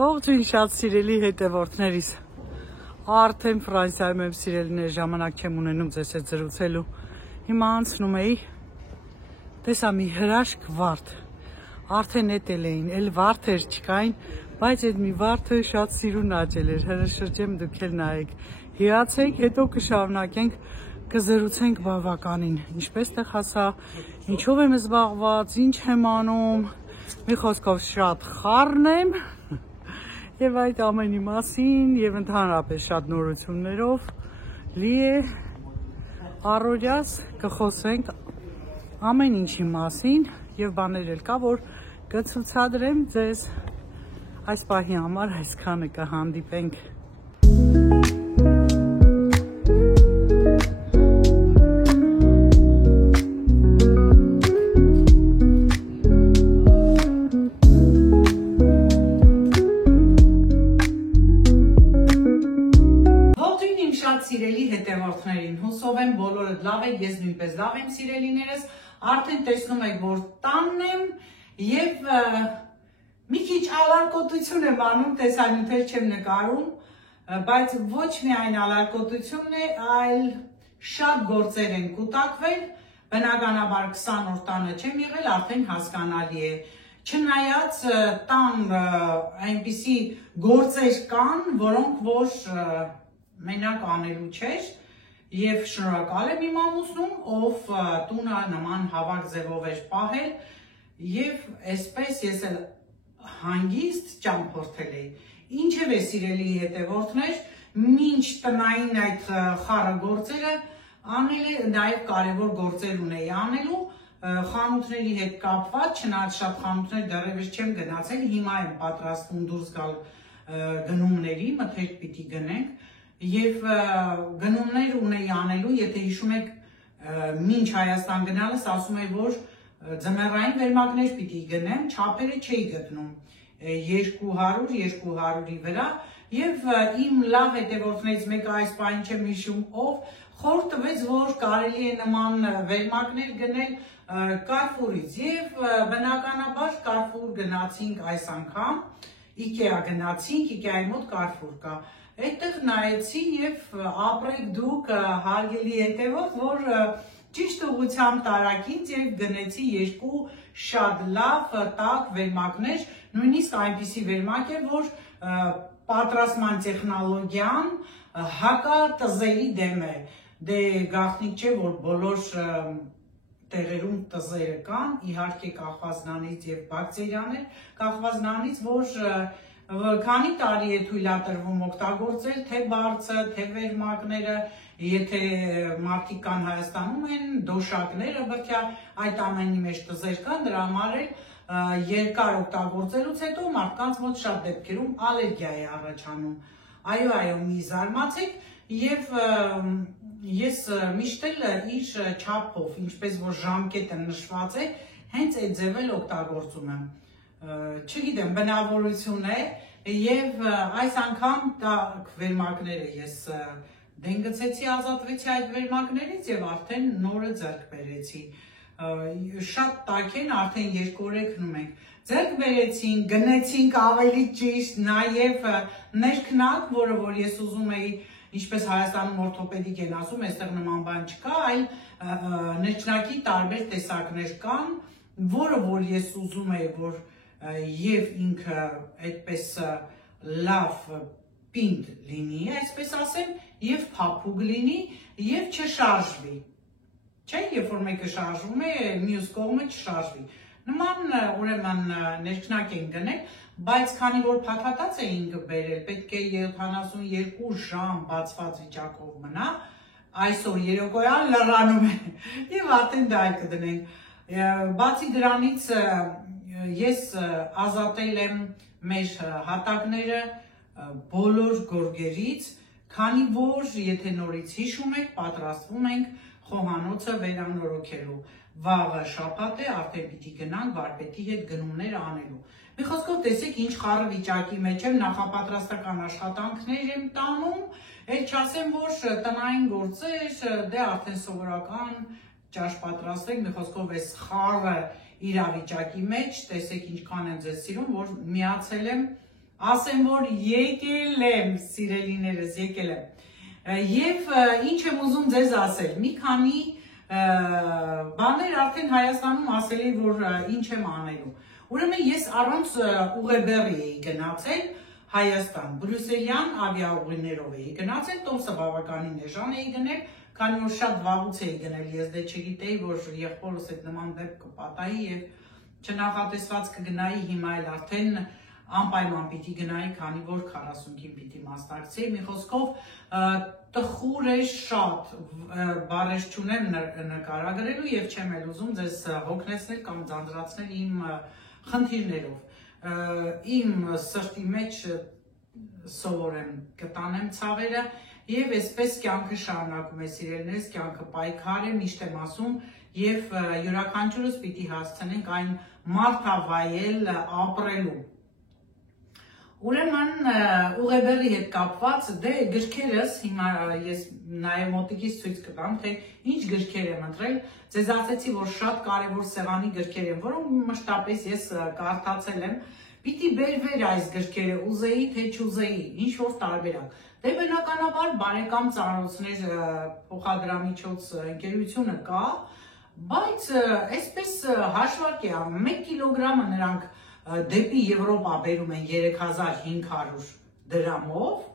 Ողջույն շատ սիրելի հետևորդներիս, արդեն Ֆրանսիայում եմ սիրելիներ, ժամանակ չեմ ունենում ձեզ հետ զրուցելու, հիմա անցնում էի, տեսա մի հրաշք վարդ, արդեն էտել էին, էլ վարդեր չկային, բայց այդ մի վարդը շատ սիրուն աճել էր, հրաշրջեմ դուք էլ նայեք, հիացեք, հետո կշարունակենք, կզրուցենք բավականին, ինչպես տեղ հասա, ինչով եմ զբաղված, ինչ եմ անում, մի խոսքով շատ խառն եմ, և այդ ամենի մասին և ընդհանրապես շատ նորություններով լի է առօրյաս կխոսենք ամեն ինչի մասին և բաներ էլ կա, որ կցուցադրեմ ձեզ այս պահի համար այսքանը կհանդիպենք Սիրելի հետևորդներին, հուսով եմ բոլորդ լավ եք, ես նույնպես լավ եմ սիրելիներս, արդեն տեսնում եք, որ տանն եմ և մի քիչ ալարկոտություն եմ անում, տեսանյութեր չեմ նկարում, բայց ոչ միայն ալարկոտությունն է, այլ շատ գործեր են կուտակվել, բնականաբար 20 օր տանը չեմ եղել, արդեն հասկանալի է, չնայած տան այնպիսի գործեր կան, որոնք որ մենակ անելու չէր և շնորհակալ եմ իմ ամուսնուն, ով տունը նման հավաք ձևով էր պահել և այսպես ես էլ հանգիստ ճամփորդել էի։ Ինչևէ սիրելի հետևորդներ, մինչ տնային այդ խառը գործերը անել է, նաև կարևոր գործեր ունեի անելու, խանութների հետ կապված, չնայած շատ խանութներ դեռևս չեմ գնացել, հիմա եմ պատրաստվում դուրս գալ գնումների, մթերք պիտի գնենք և գնումներ ունեի անելու, եթե հիշում եք մինչ Հայաստան գնալս ասում էի, որ ձմեռային վերմակներ պիտի գնեմ, չափերը չէի գտնում 200-200-ի վրա և իմ լավ հետևորդներից մեկը այս պահին չեմ հիշում ով խորհուրդ տվեց, որ կարելի է նման վերմակներ գնել Կարֆուրից և բնականաբար Կարֆուր գնացինք այս անգամ, Ikea գնացինք, Ikea-ի մոտ Կարֆուր կա Այդտեղ նայեցի և ապրեք դուք հարգելի հետևող, որ ճիշտ ուղղությամբ տարաք ինձ և գնեցի երկու շատ լավ տաք վերմակներ, նույնիսկ այնպիսի վերմակ է, որ պատրաստման տեխնոլոգիան հակատզերի դեմ է, դե գաղտնիք չէ, որ բոլոր տեղերում տզերը կան, իհարկե կախված նրանից և բակտերիաներ, կախված նրանից, որ քանի տարի է թույլատրվում օգտագործել թե բարձը, թե վերմակները, եթե մարդիկ կան Հայաստանում են, դոշակները բրդյա, այդ ամենի մեջ տզեր կան, դրա համար էլ երկար օգտագործելուց հետո մարդկանց մոտ շատ դեպքերում ալերգիա է առաջանում։ Այո, մի զարմացեք և ես միշտ էլ իր չափով, ինչպես որ ժամկետը նշված է, հենց այդ ձև էլ օգտագործում եմ։ Չգիտեմ, բնավորություն է և այս անգամ տաք վերմակները ես դեն գցեցի, ազատվեցի այդ վերմակներից և արդեն նորը ձեռք բերեցի։ Շատ տաք են, արդեն 2 օր է քնում ենք։ Ձեռք բերեցին, գնեցինք ավելի ճիշտ, նաև ներքնակ, որը որ ես ուզում էի, ինչպես Հայաստանում օրթոպեդիկ են ասում, այստեղ նման բան չկա, այլ ներքնակի տարբեր տեսակներ կան, որը որ ես ուզում էի, որ և ինքը այդպես լավ պինդ լինի, այսպես ասեմ, և փափուկ լինի, և չշարժվի, չէ, երբ որ մեկը շարժվում է, մյուս կողմը չշարժվի, նման ուրեմն ներքնակ են գնել, բայց քանի որ փաթաթած էինք բերել, պետք է 72 ժամ բացված վիճակով մնա, այսօր երեկոյան լռանում է, և արդեն դա կդնենք, բացի դրանից ես ազատել եմ մեր հատակները բոլոր գորգերից, քանի որ եթե նորից հիշում եք, պատրաստվում ենք խոհանոցը վերանորոգելու, վաղը շաբաթ է, արդեն պիտի գնանք վարպետի հետ գնումներ անելու։ Մի խոսքով տեսեք ինչ խառը վիճակի մեջ եմ, նախապատրաստական աշխատանքներ եմ տանում, էլ չասեմ, որ տնային գործեր, դե արդեն սովորական ճաշ պատրաստենք, մի խոսքով այս խառը իրավիճակի մեջ, տեսեք ինչքան եմ ձեզ սիրում, որ միացել եմ ասեմ, որ եկել եմ, սիրելիներս, եկել եմ։ Եվ ինչ եմ ուզում ձեզ ասել, մի քանի բաներ արդեն Հայաստանում ասել էի, որ ինչ եմ անելու։ Ուրեմն ես առանց ուղեբեռի էի գնացել Հայաստան, բրյուսելյան ավիաուղիներով էի գնացել, տոմսը բավականին էժան էի գնել, քանի որ շատ վաղուց էի գնել, ես դե չգիտեի, որ եղբորս այդ նման դեպք կպատահի եւ չնախատեսված կգնայի, հիմա էլ արդեն անպայման պիտի գնայի, քանի որ 40-ին պիտի մասնակցեի, մի խոսքով տխուր է շատ, բառեր չունեմ նկարագրելու եւ չեմ էլ ուզում ձեզ հոգնեցնել կամ ձանձրացնել իմ խնդիրներով, իմ սրտի մեջ սովորեմ կտանեմ ցավերը եւ այսպես կյանքը շարունակում է, սիրելիներս, կյանքը պայքար է, միշտ եմ ասում եւ յուրաքանչյուրս պիտի հասցնենք այն մարդավայել ապրելու։ Ուրեմն ուղեբեռի հետ կապված դե գրքերս հիմա ես նաև մոտիկից ցույց կտամ, թե ինչ գրքեր եմ ընտրել, ձեզ ասեցի, որ շատ կարևոր սեղանի գրքեր են, որոնք մշտապես ես կարդացել եմ, պիտի բերվեր այս գրքերը, ուզեի թե չուզեի, ինչ որ տարբերակ։ Դե բնականաբար բարեկամ ծանոթներ փոխադրամիջոց ընկերությունը կա, բայց այսպես հաշվարկ է, 1 կիլոգրամը նրանք դեպի Եվրոպա բերում են 3500 դրամով,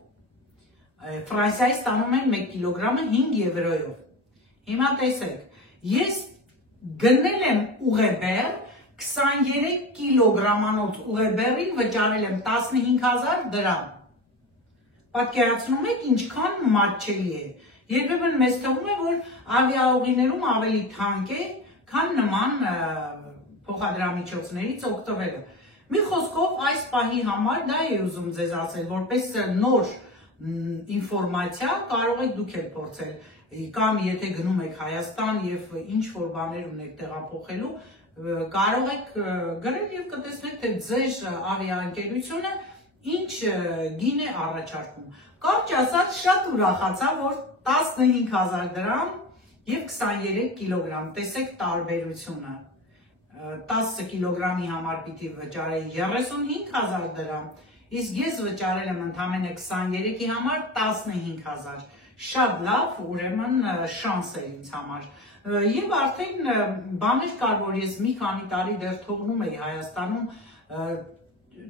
Ֆրանսիայից ստանում են 1 կիլոգրամը 5 եվրոյով։ Հիմա տեսեք, ես գնել եմ ուղեբեռ, 23 կիլոգրամանոց ուղեբեռին վճարել եմ 15000 դրամ։ Պատկերացնում եք ինչքան մատչելի է։ Երբեմն մեզ թվում է, որ ավիաուղիներում ավելի թանկ է, քան նման փոխադրամիջոցներից օգտվելը։ Մի խոսքով այս պահի համար դա է ուզում ձեզ ասել, որպես նոր ինֆորմացիա կարող եք դուք էլ փորձել, կամ եթե գնում եք Հայաստան եւ ինչ որ բաներ ունեք տեղափոխելու, կարող եք գրել եւ կտեսնեք, թե ձեր ավիաընկերությունը ինչ գին է առաջարկում։ Կարճ ասած, շատ ուրախացա, որ 15000 դրամ եւ 23 կիլոգրամ, տեսեք տարբերությունը։ 10 կիլոգրամի համար պիտի վճարեի 35000 դրամ, իսկ ես վճարել եմ ընդամենը 23-ի համար 15000, շատ լավ, ուրեմն շանս է ինձ համար, եւ արդեն բաներ կար, որ ես մի քանի տարի դեռ թողնում էի Հայաստանում,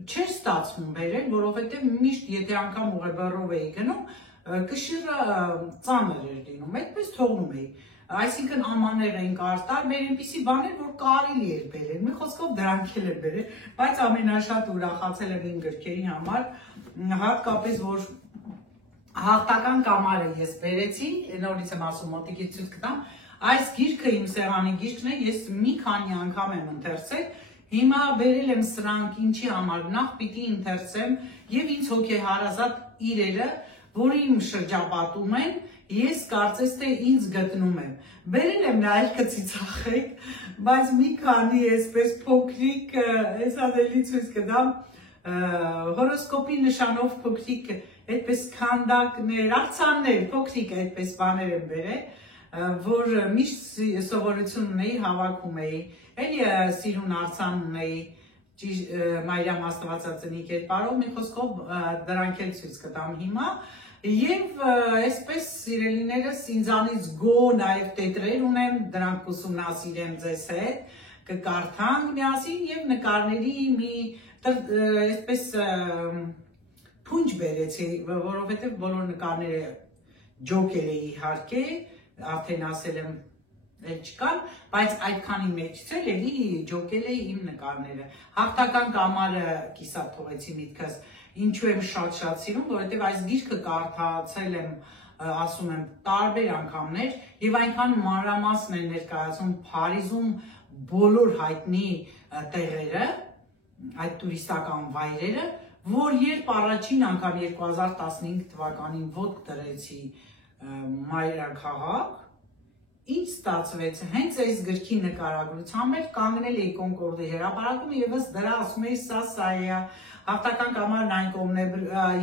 չէր ստացվում բերել, որովհետեւ միշտ եթե անգամ ուղեբեռով էի գնում, կշիռը ծանր էր լինում, այդպես թողնում էի։ Այսինքն ամաններ էին կարտար, մեր այնպիսի բաներ, որ կարելի էր բերել, մի խոսքով դրանք էլ էր բերել, բայց ամենաշատ ուրախացել եմ իմ գրքերի համար, հատկապես որ հաղթական կամարը ես բերեցի, նորից եմ ասում մոտիկից ցույց կտամ, այս գիրքը իմ սեղանի գիրքն է, ես մի քանի անգամ եմ ընթերցել, հիմա բերել եմ սրանք ինչի համար, նախ պիտի ընթերցեմ եւ ինձ հոգեհարազատ իրերը, որ իմ շրջապատում են, ես կարծես թե ինձ գտնում եմ։ Բերել եմ նայել կծիծաղեք, բայց մի քանի այսպես փոքրիկ, հեսա դելի ցույց կտամ, հորոսկոպի նշանով փոքրիկ այդպես քանդակներ, արձաններ, փոքրիկ այդպես բաներ եմ բերել, որ միշտ սովորություն ունեի, հավաքում էի, էլի սիրուն արձան ունեի, Մայրամ Աստվածածնի կերպարով, մի խոսքով դրանք էլ ցույց կտամ հիմա, եւ այսպես սիրելիներս ինձանից գո նաեւ տետրեր ունեմ, դրանք ուսումնասիրեմ ձեզ հետ, կկարդանք միասին եւ նկարների մի այսպես փունջ բերեցի, որովհետեւ բոլոր նկարները ջոկեր էի իհարկե, արդեն ասել եմ էլ չկան, բայց այդքանի մեջից էլ էլի ջոկել էի իմ նկարները։ Հաղթական կամարը կիսատ թողեցի միտքս, ինչու եմ շատ սիրում, որովհետև այս գիրքը կարդացել եմ, ասում եմ, տարբեր անգամներ եւ այնքան մանրամասն է ներկայացում Փարիզում բոլոր հայտնի տեղերը, այդ տուրիստական վայրերը, որ երբ առաջին անգամ 2015 թվականին ոտք դրեցի մայրաքաղաք, ինչ ստացվեց, հենց այս գրքի նկարագրությամբ էլ կանգնել էի Կոնկորդի հրապարակում եւ ըստ դրա ասում էի սա է, հաղթական կամարն այն կողմն է,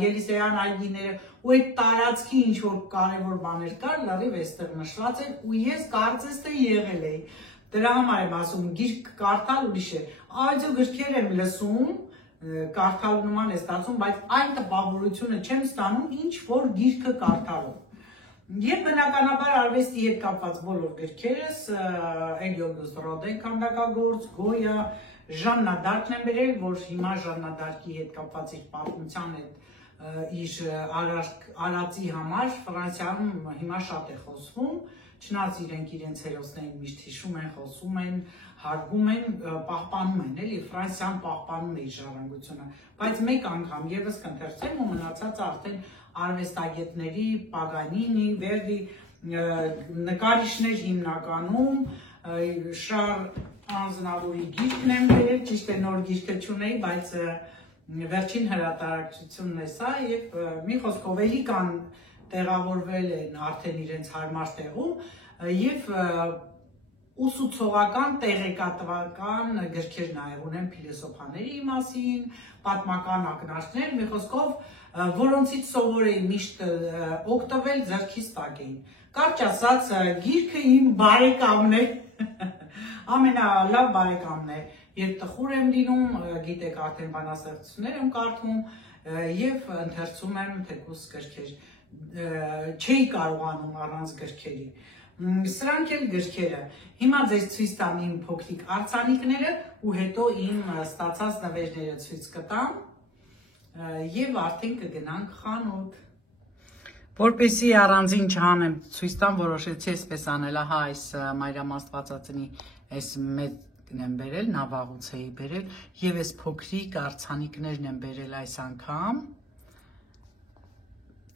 Ելիսեյան այգիները ու այդ տարածքի ինչ որ կարևոր բաներ կար, լրիվ այստեղ նշված էր ու ես կարծես թե եղել էի։ Դրա համար եմ ասում, գիրք կարդալ ուրիշ է, աուդիո գրքեր եմ լսում, կարդալու նման է ստացում, բայց այն տպավորությունը չեմ ստանում ինչ որ գիրքը կարդալով։ Եվ բնականաբար արվեստի հետ կապված բոլոր գրքերս Էլիոտ Ռոդեն քանդակագործ, Գոյա, Ժաննա Դարկն են բերել, որ հիմա Ժաննա Դարկի հետ կապված իր պատմության հետ իր արածի համար Ֆրանսիայում հիմա շատ է խոսվում, չնայած իրենց հերոսներին միշտ հիշում են, խոսում են, հարգում են, պահպանում են, էլի Ֆրանսիան պահպանում է իր ժառանգությունը, բայց մեկ անգամ եւս կընթերցեմ ու մնացածը արդեն արվեստագետների Պագանինի, Վերդի նկարիչներ հիմնականում Շար Անձնավորի գիրքն եմ բերել, ճիշտ է նոր գիրքը չունեի, բայց վերջին հրատարակությունն է սա եւ մի խոսքով էլի կան տեղավորվել են արդեն իրենց հարմար տեղում եւ ուսուցողական տեղեկատվական գրքեր նաեւ ունեն փիլիսոփաների մասին, պատմական ակնարկներ, մի խոսքով որոնցից սովոր էի միշտ օգտվել ձեռքից տակ էին։ Կարճ ասած, գիրքը իմ բարեկամն է, ամենալավ բարեկամն է, երբ տխուր եմ լինում, գիտեք արդեն բանաստեղծություններ եմ կարդում եւ ընթերցում եմ թեկուս գրքեր, չէի կարողանում առանց գրքերի։ Սրանք էլ գրքերը։ Հիմա ձեզ ցույց տամ իմ փոքրիկ արձանիկները ու հետո իմ ստացած նվերները ցույց կտամ եւ արդեն կգնանք խանութ։ Որպեսզի առանձին չանեմ ցույց տամ, որոշեցի այսպես անել, ահա այս Մայրամաստվածածնի այս մետքն եմ բերել, նա վաղուց էի բերել եւ այս փոքրիկ արձանիկներն եմ բերել այս անգամ։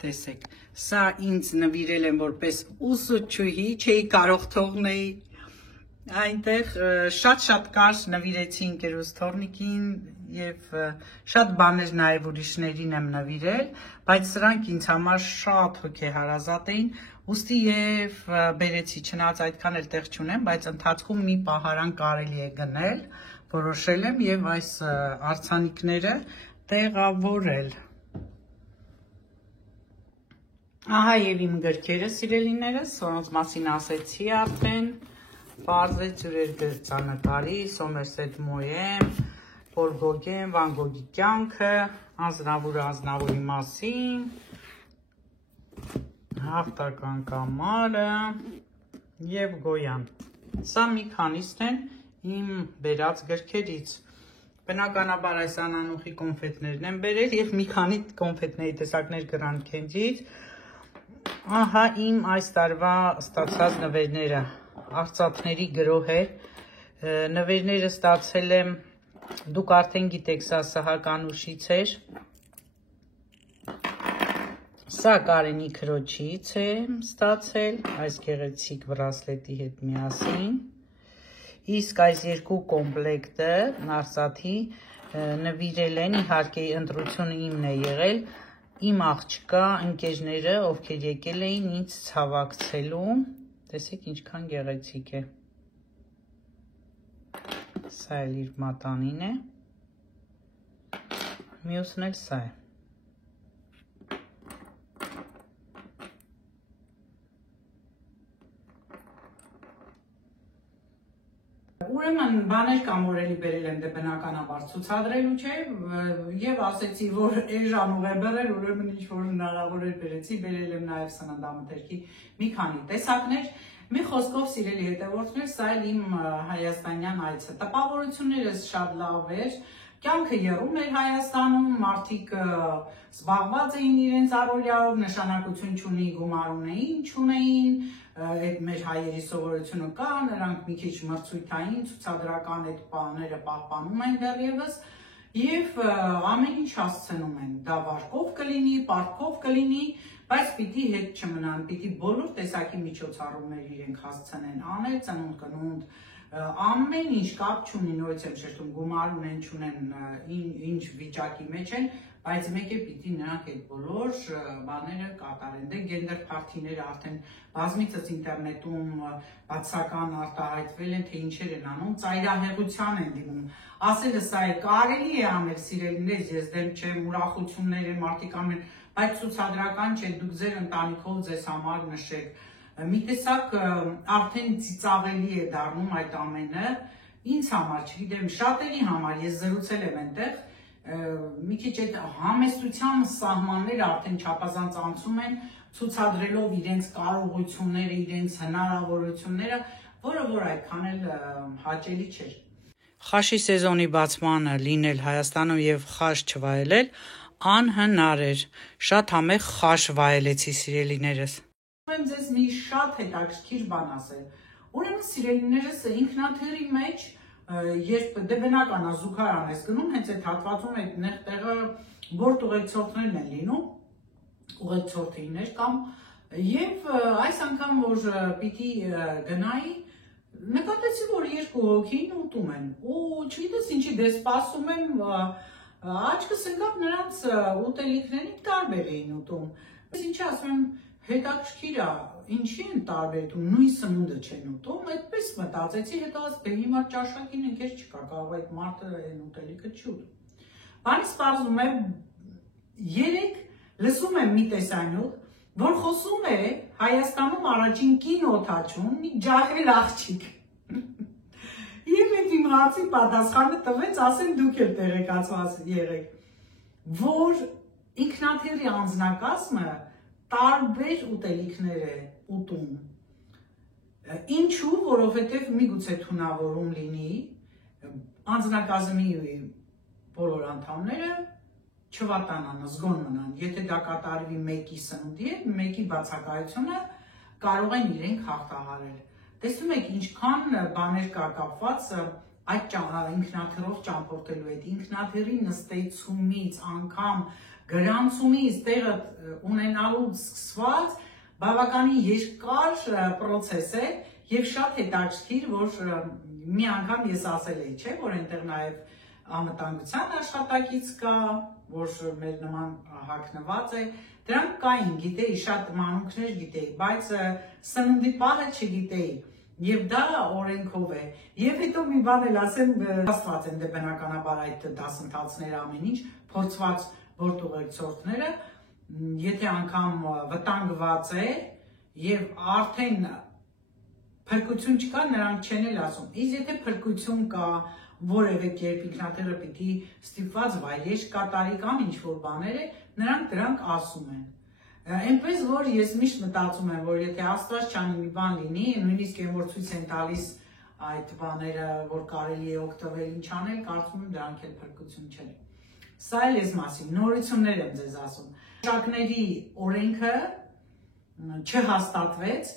Տեսեք, սա ինձ նվիրել են որպես ուսուցչուհի, չէի կարող թողնել այնտեղ շատ կարճ նվիրեցի ընկերուս Թորնիկին եւ շատ բաներ նաեւ ուրիշներին եմ նվիրել, բայց սրանք ինձ համար շատ հոգեհարազատ էին, ուստի եւ բերեցի, չնայած այդքան էլ տեղ չունեմ, բայց ընթացքում մի պահարան կարելի է գնել, որոշել եմ եւ այս արձանիկները տեղավորել։ Ահա եւ իմ գրքերը, սիրելիներս, որոնց մասին ասեցի արդեն, Պարզ է ջրեր գրծանկարի, Սոմերսետ Մոյեմ, Պոլ Գոգեն, Վան Գոգի կյանքը, Անձնավորի մասին, Հաղթական կամարը եւ Գոյան։ Սա մի քանիսն են իմ բերած գրքերից։ Բնականաբար այս անանուխի կոնֆետներն եմ բերել եւ մի քանի կոնֆետների տեսակներ Grand Candy-ից։ Ահա իմ այս տարվա ստացած նվերները, արծաթների գրոհ է, նվերները ստացել եմ, դուք արդեն գիտեք, սա Սահականուշից էր, սա Կարենի քրոջից եմ ստացել, այս գեղեցիկ բրասլետի հետ միասին, իսկ այս երկու կոմպլեկտը արծաթի նվիրել են, իհարկե ընտրությունը իմն է եղել, իմ աղջկա ընկերները, ովքեր եկել էին ինձ ցավակցելու, տեսեք ինչքան գեղեցիկ է։ Սա էլ իր մատանին է։ Մյուսն էլ սա է։ Ուրեմն բաներ կամ օրելի բերել եմ դե բնականաբար ցուցադրելու չէ եւ ասեցի որ էժան ուղեբերել ուրեմն ինչ որ հնարավոր էր բերեցի բերել եմ նաեւ սննդամթերքի մի քանի տեսակներ մի խոսքով սիրելի հետևորդներ սա էլ իմ հայաստանյան այցը տպավորություններս շատ լավ էր կյանքը եռում էր Հայաստանում մարդիկ զբաղված էին իրենց առօրյայով նշանակություն չունի գումար ունեին չունեին այդ մեր հայերի սովորությունը կա, նրանք մի քիչ մրցույթային, ցուցադրական այդ բաները պահպանում են դեռևս եւ ամեն ինչ հասցնում են, դա վարկով կլինի, պարտքով կլինի, բայց պիտի հետ չմնան, պիտի բոլոր տեսակի միջոցառումներ իրենք հասցնեն անել, ծնունդ կնունդ, ամեն ինչ կապ չունի, նորից եմ շեշտում, գումար ունեն, չունեն, ինչ վիճակի մեջ են, բայց մեկ է պիտի նրանք այդ բոլոր բաները կատարեն, դե գենդեր փարթիները արդեն բազմիցս ինտերնետում բացական արտահայտվել են, թե ինչեր են անում, ծայրահեղության են դիմում, ասելը սա է կարելի է անել սիրելիներ, ես դեմ չեմ, ուրախություններ են, մարդիկ անում են, բայց ցուցադրական չէ, դուք ձեր ընտանիքով ձեզ համար նշեք, մի տեսակ արդեն ծիծաղելի է դառնում այդ ամենը, ինձ համար, չգիտեմ, շատերի համար, ես զրուցել եմ այնտեղ, մի քիչ այդ համեստության սահմանները արդեն չափազանց անցում են, ցուցադրելով իրենց կարողությունները, իրենց հնարավորությունները, որը որ այդքան էլ հաճելի չէր։ Խաշի սեզոնի բացմանը լինել Հայաստանում եւ խաշ չվայելել անհնար էր։ Շատ համեղ խաշ վայելեցի, սիրելիներս։ Ուրեմն ձեզ մի շատ հետաքրքիր բան ասել։ Ուրեմն սիրելիներս ինքնաթիռի մեջ երբ դե բնական է զուգարան ես գնում, հենց այդ հատվածում այդ տեղը բորտ ուղեկցորդներն են լինում, ուղեկցորդիներ կամ եւ այս անգամ որ պիտի գնայի, նկատեցի որ երկու հոգին ուտում են ու չգիտես ինչի դե սպասում եմ աչքս ընկավ նրանց ուտելիքներին տարբեր էին ուտում։ Ես ինչի ասում եմ հետաքրքիր է, ինչի են տարբեր ուտում, նույն սնունդը չեն ուտում, այդպես մտածեցի, հետո ասեցի դե հիմա ճաշակին ընկեր չկա, կարող այդ մարդը այն ուտելիքը չի ուտում։ Բանը սպասում եմ երեք լսում եմ մի տեսանյութ, որ խոսում է Հայաստանում առաջին կինոօթաչուն մի ջահել աղջիկ։ Եվ այդ իմ հարցի պատասխանը տվեց, ասեմ դուք էլ տեղեկացված եղեք, որ ինքնաթիռի անձնակազմը տարբեր ուտելիքներ է ուտում։ Ինչու, որովհետև միգուցե թունավորում լինի, անձնակազմի բոլոր անդամները չվատանան, զգոն մնան, եթե դա կատարվի մեկի սնունդի հետ, մեկի բացակայությունը կարող են իրենք հաղթահարել։ Տեսնում եք ինչքան բաներ կա կապված այդ ինքնաթիռով ճամփորդելու հետ, ինքնաթիռի նստեցումից, անգամ գրանցումից, տեղը ունենալուց սկսված բավականին երկար պրոցես է եւ շատ հետաքրքիր, որ մի անգամ ես ասել էի, չէ, որ այնտեղ նաեւ անվտանգության աշխատակից կա, որ մեր նման հագնված է, դրանք կային, գիտեի, շատ մանուկներ գիտեի, բայց սննդի պահը չգիտեի, եւ դա օրենքով է, եւ հետո մի բան էլ ասեմ, հաստված են դե բնականաբար այդ դասընթացները ամեն ինչ, փորձված որտուղեկցորդները, եթե անգամ վտանգված է եւ արդեն փրկություն չկա, նրանք չեն էլ ասում, իսկ եթե փրկություն կա, որևէ կերպ ինքնաթիռը պիտի ստիպված վայրեջք կատարի կամ ինչ-որ բաներ է, նրանք դրանք ասում են։ Այնպես որ ես միշտ մտածում եմ, որ եթե Աստված չանի մի բան լինի, նույնիսկ այն որ ցույց են տալիս այդ բաները, որ կարելի է օգտվել ինչ անել, կարծում եմ դրանք էլ փրկություն չեն։ Սա էլ ես մասին նորություններ եմ ձեզ ասում։ Շակների օրենքը չհաստատվեց,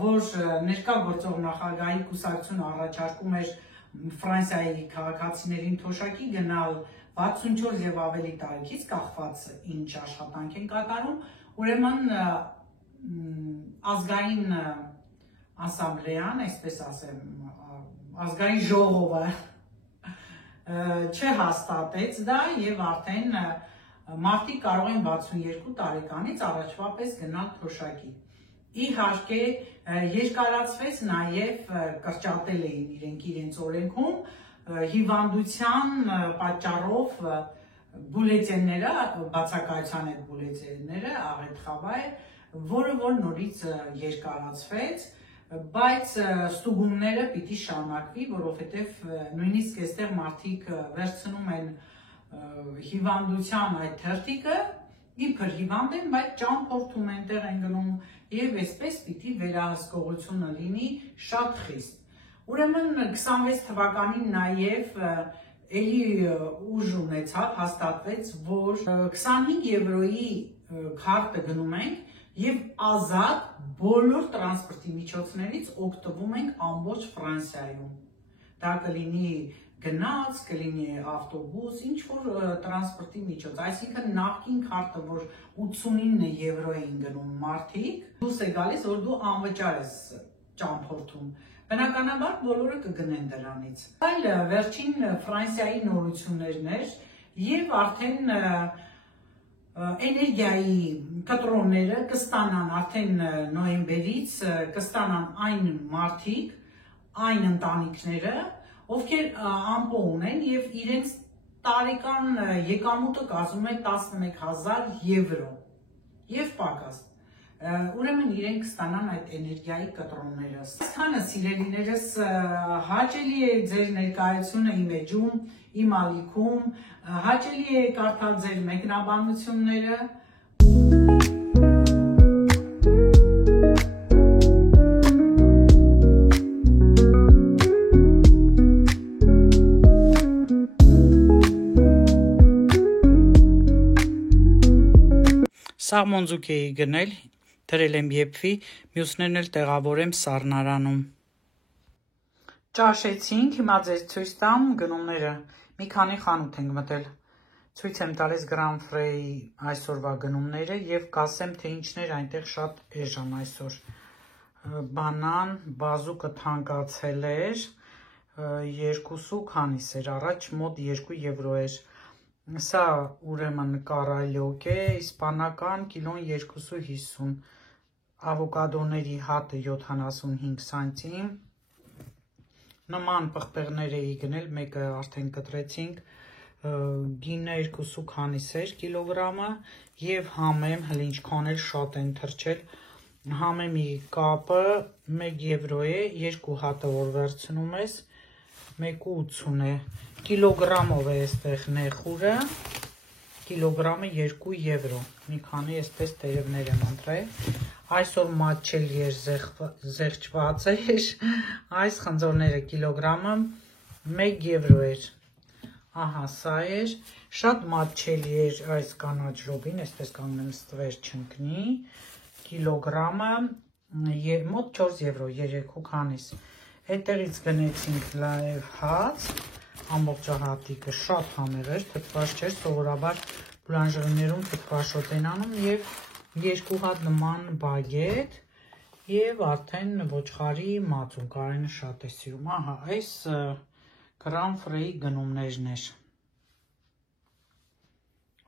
որ ներկա գործող նախագահի կուսակցությունը առաջարկում էր Ֆրանսիայի քաղաքացիներին թոշակի գնալ 64 եւ ավելի տարեկից կախված ինչ աշխատանք են կատարում, ուրեմն ազգային ասամբլեան, այսպես ասեմ, ազգային ժողովը չհաստատեց դա եւ արդեն մարդիկ կարող են 62 տարեկանից առաջվա պես գնալ թոշակի։ Իհարկե երկարացվեց նաև կրճատել էին իրենց օրենքում հիվանդության պատճառով բուլետենները, բացակայության այդ բուլետենները, աղետխավա է, որը որ նորից երկարացվեց, բայց ստուգումները պիտի շարունակվի, որովհետև նույնիսկ այստեղ մարդիկ վերցնում են հիվանդության այդ թերթիկը, իբր հիվանդ են, բայց ճամփորդում են, տեղ են գնում եւ այսպես պիտի վերահսկողությունը լինի շատ խիստ։ Ուրեմն 26 թվականին նաեւ էլի ուժ ունեցավ, հաստատվեց, որ 25 եվրոյի քարտը գնում ենք եւ ազատ բոլոր տրանսպորտի միջոցներից օգտվում ենք ամբողջ Ֆրանսիայում։ Դա կլինի գնաց, կլինի ավտոբուս, ինչ-որ տրանսպորտի միջոց, այսինքն նախկին քարտը, որ 89 եվրո էին գնում մարդիկ, դուրս է գալիս, որ դու անվճար ես ճամփորդում։ Բնականաբար բոլորը կգնեն դրանից։ Այլ վերջին Ֆրանսիայի նորություններն էր եւ արդեն էներգիայի կտրոնները կստանան արդեն նոյեմբերից, կստանան այն մարդիկ, այն ընտանիքները, ովքեր ամպո ունեն եւ իրենց տարեկան եկամուտը կազմում է 11000 եվրո եւ պակաս։ ուրեմն իրենք ստանան այդ էներգիայի կտրոնները։ Այսքանը սիրելիներս հաճելի է ձեր ներկայությունը իմ էջում, իմ ալիքում, հաճելի է կարդալ ձեր մեկնաբանությունները։ Սաղ մոնձուկ էի գնել, դրել եմ եփվի, մյուսներն էլ տեղավորեմ սառնարանում։ Ճաշեցինք, հիմա ձեզ ցույց տամ գնումները։ Մի քանի խանութ ենք մտել։ Ցույց եմ տալիս Grand-Frey այսօրվա գնումները եւ կասեմ թե ինչներ այնտեղ շատ էժան այսօր։ Բանան, բազուկը թանկացել էր, 2 քանիս էր առաջ, մոտ 2 եվրո էր։ Սա ուրեմն կարալյոկ է, իսպանական, կիլոն 2.50, ավոկադոների հատը 75 սանտիմ, նման պղպեղներ էի գնել, մեկը արդեն կտրեցինք, գինը 2 քանիս էր կիլոգրամը և համեմ, հլ ինչքան էլ շատ են թրջել, համեմի կապը 1 եվրո է, 2 հատը որ վերցնում ես, 1.80 է, կիլոգրամով է այստեղ նեխուրը, կիլոգրամը 2 եվրո, մի քանի այսպես տերևներ եմ ընտրել, այսօր մատչելի էր զեղչված էր, այս խնձորները կիլոգրամը 1 եվրո էր, ահա սա էր, շատ մատչելի էր այս կանաչ լոբին, այսպես կանգնեմ ստվեր չընկնի, կիլոգրամը մոտ 4 եվրո, 3 քանիս, հետեղից գնեցինք լայվ հաց, ամբողջ հատիկը շատ համեղ էր, թթված չէր, սովորաբար բուլանժերիներում թթվաշոտ են անում և 2 հատ նման բագետ և արդեն ոչխարի մածուն, Կարենը շատ է սիրում, ահա, այս Grand-Frey գնումներն էր,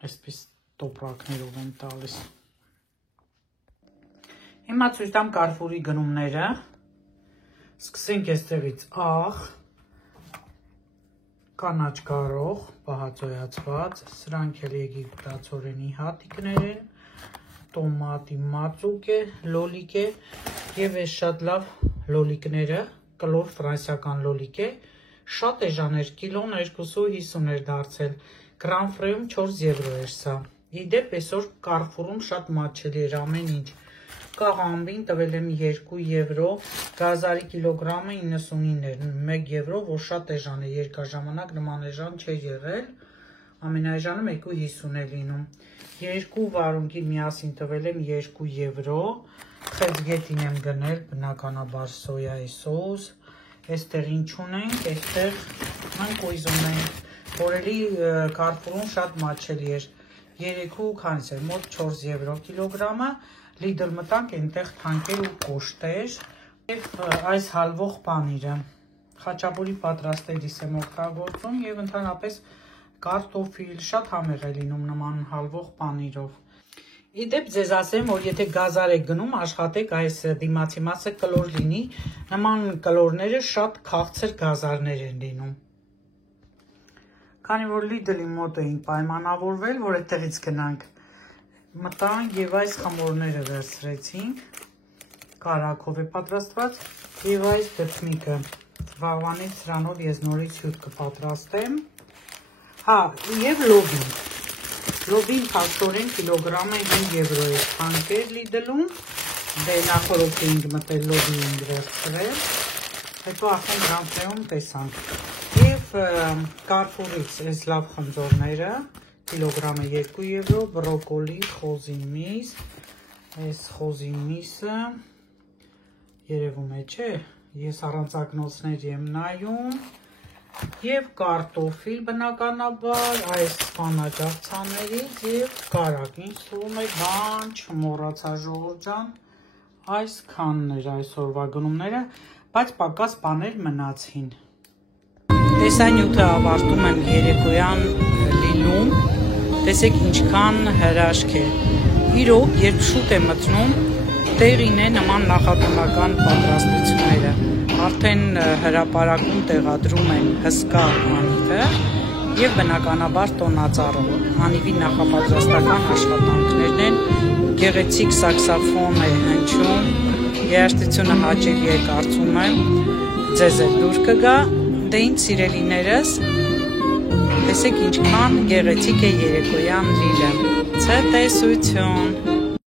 այսպես տոպրակներով եմ տալիս, հիմա ցույց տամ Carrefour-ի գնումները, սկսենք այստեղից աղ, կանաչ կարող, պահածոյացված, սրանք էլ եգիպտացորենի հատիկներ են, տոմատի մածուկ է, լոլիկ է և այս շատ լավ լոլիկները, կլոր ֆրանսիական լոլիկ է, շատ էժան էր, կիլոն 2.50 էր դարձել, Grand-Frey-ում 4 եվրո էր սա, իդեպ այսօր Carrefour-ում շատ մատչելի էր ամեն ինչ, կաղամբին տվել եմ 2 եվրո, գազարի կիլոգրամը 99 էր, 1 եվրո, որ շատ էժան է, երկար ժամանակ նման էժան չէր եղել, ամենաէժանը 1.50 է լինում, 2 վարունգի միասին տվել եմ 2 եվրո, խեցգետին եմ գնել, բնականաբար սոյայի սոուս, այստեղ ինչ ունենք, այստեղ մենք ուզում ենք, որ էլի Carrefour-ում շատ մատչելի էր, 3 քանիս էր, մոտ 4 եվրո կիլոգրամը, Lidl մտանք այնտեղ թանկ էր ու կոշտ էր և այս հալվող պանիրը խաչապուրի պատրաստելիս եմ օգտագործում և ընդհանրապես կարտոֆիլ շատ համեղ է լինում նման հալվող պանիրով իդեպ ձեզ ասեմ որ եթե գազար եք գնում աշխատեք այս դիմացի մասը կլոր լինի նման կլորները շատ քաղցր գազարներ են լինում քանի որ Lidl-ի մոտ էինք պայմանավորվել որ այդտեղից գնանք մտանք և այս խմորները վերցրեցինք, կարակով է պատրաստված և այս դպմիկը, վաղվանից սրանով ես նորից հյութ կպատրաստեմ, և լոբին, լոբին փաստորեն կիլոգրամը 5 եվրո է թանկեր Lidl-ում, դե նախորդ էինք մտել լոբի էինք վերցրել, հետո արդեն Grand-Frey-ում տեսանք, և Carrefour-ից այս լավ խնձորները, կիլոգրամը 2 եվրո, բրոկոլի, խոզի միս, այս խոզի միսը, երևում է չէ, ես առանցակնոցների եմ նայում, և կարտոֆիլ բնականաբար, այս սպանաճարցաներից և կարակ, ինչ թվում է բան չմոռացա ժողովուրդ ջան, այսքանն էր այսօրվա գնումները, բայց պակաս բաներ մնացին։ Տեսանյութը ավարտում եմ երեկոյան Lidl-ում, տեսեք ինչքան հրաշք է, իրոք երբ շուտ է մտնում, տեղին է նման նախատոնական պատրաստությունները, արդեն հրապարակում տեղադրում են հսկա անիվը եւ բնականաբար տոնածառը։ Անիվի նախապատրաստական աշխատանքներն են, գեղեցիկ սաքսոֆոն է հնչում, երաժշտությունը հաճելի է կարծում եմ, ձեզ էլ դուր կգա, դե ինձ սիրելիներս, տեսեք ինչքան գեղեցիկ է երեկոյան լիլը, ցտեսություն։